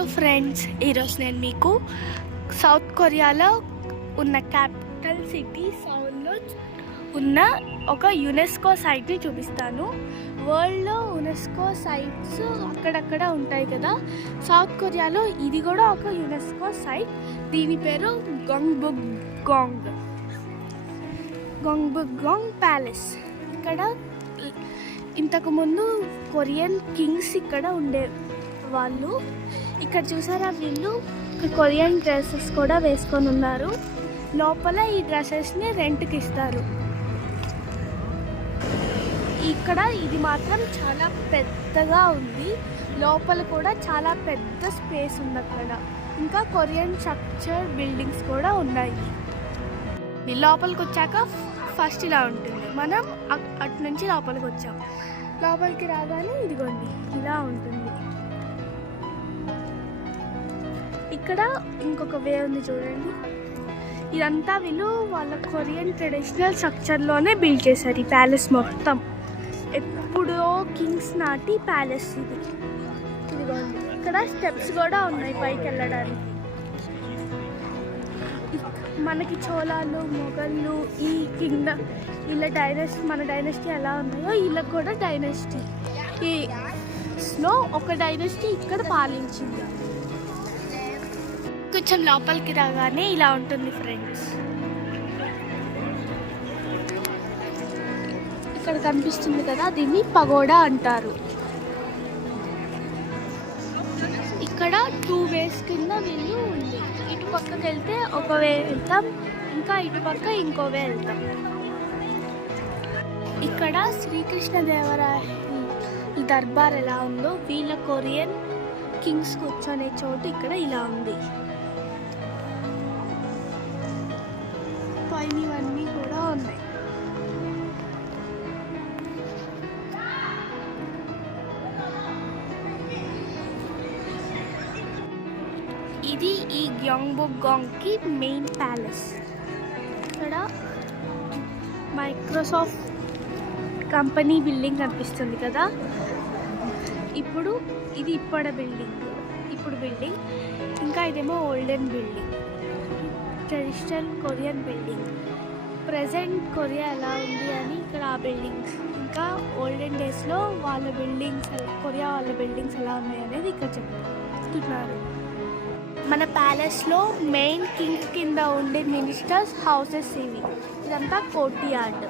Friends, ఈరోజు నేను మీకు సౌత్ కొరియాలో ఉన్న క్యాపిటల్ సిటీ సౌల్లో ఉన్న ఒక యునెస్కో సైట్ని చూపిస్తాను. వరల్డ్లో యునెస్కో సైట్స్ అక్కడక్కడ ఉంటాయి కదా, సౌత్ కొరియాలో ఇది కూడా ఒక యునెస్కో సైట్. దీని పేరు గంగ్బుక్గాంగ్ ప్యాలెస్. ఇక్కడ ఇంతకుముందు కొరియన్ కింగ్స్ ఇక్కడ ఉండే వాళ్ళు. ఇక్కడ చూసారా, వీళ్ళు కొరియన్ డ్రెస్సెస్ కూడా వేసుకొని ఉన్నారు. లోపల ఈ డ్రెస్సెస్ని రెంట్కి ఇస్తారు. ఇక్కడ ఇది మాత్రం చాలా పెద్దగా ఉంది. లోపల కూడా చాలా పెద్ద స్పేస్ ఉంది అక్కడ. ఇంకా కొరియన్ స్ట్రక్చర్ బిల్డింగ్స్ కూడా ఉన్నాయి. లోపలికి వచ్చాక ఫస్ట్ ఇలా ఉంటుంది. మనం అటు నుంచి లోపలికి వచ్చాం. లోపలికి రాగానే ఇదిగోండి ఇలా ఉంటుంది. ఇక్కడ ఇంకొక వే ఉంది చూడండి. ఇదంతా వీళ్ళు వాళ్ళ కొరియన్ ట్రెడిషనల్ స్ట్రక్చర్లోనే బిల్డ్ చేశారు ఈ ప్యాలెస్ మొత్తం. ఎప్పుడో కింగ్స్ నాటి ప్యాలెస్ ఇది. ఇదిగోండి ఇక్కడ స్టెప్స్ కూడా ఉన్నాయి పైకి వెళ్ళడానికి. మనకి చోళాలు, మొఘళ్ళు, ఈ కింగ్డమ్ వీళ్ళ డైనస్టీ, మన డైనస్టీ ఎలా ఉన్నాయో వీళ్ళకి కూడా డైనస్టీ, ఈ స్లో ఒక డైనస్టీ ఇక్కడ పాలించింది. కొంచెం లోపలికి రాగానే ఇలా ఉంటుంది ఫ్రెండ్స్. ఇక్కడ కనిపిస్తుంది కదా, దీన్ని పగోడా అంటారు. ఇక్కడ 2 వేస్ కింద వీళ్ళు ఉంది. ఇటు పక్కకి వెళ్తే ఒక వే వెళ్తాం, ఇంకా ఇటు పక్క ఇంకో వే వెళ్తాం. ఇక్కడ శ్రీకృష్ణదేవరాయ దర్బార్ ఎలా ఉందో, వీళ్ళ కొరియన్ కింగ్స్ కూర్చొనే చోటు ఇక్కడ ఇలా ఉంది. పైన ఇవన్నీ కూడా ఉన్నాయి. ఇది ఈ గంగ్బుక్గాంగ్కి మెయిన్ ప్యాలెస్. ఇక్కడ మైక్రోసాఫ్ట్ కంపెనీ బిల్డింగ్ కనిపిస్తుంది కదా. ఇప్పుడు ఇది ఇప్పుడు బిల్డింగ్. ఇంకా ఇదేమో olden building, traditional Korean building. Present Korea ఎలా ఉంది అని ఇక్కడ ఆ బిల్డింగ్స్, ఇంకా ఓల్డెన్ డేస్లో వాళ్ళ బిల్డింగ్స్, కొరియా వాళ్ళ బిల్డింగ్స్ ఎలా ఉన్నాయి అనేది ఇక్కడ చెప్తున్నారు. మన ప్యాలెస్లో మెయిన్ కింగ్ కింద ఉండే మినిస్టర్స్ హౌసెస్ ఇవి. ఇదంతా కోర్ట్యార్డ్.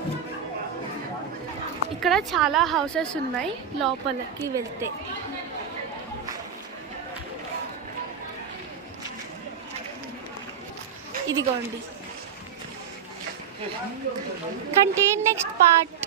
ఇక్కడ చాలా హౌసెస్ ఉన్నాయి. లోపలికి వెళ్తే ఇదిగోండి. Continue next part.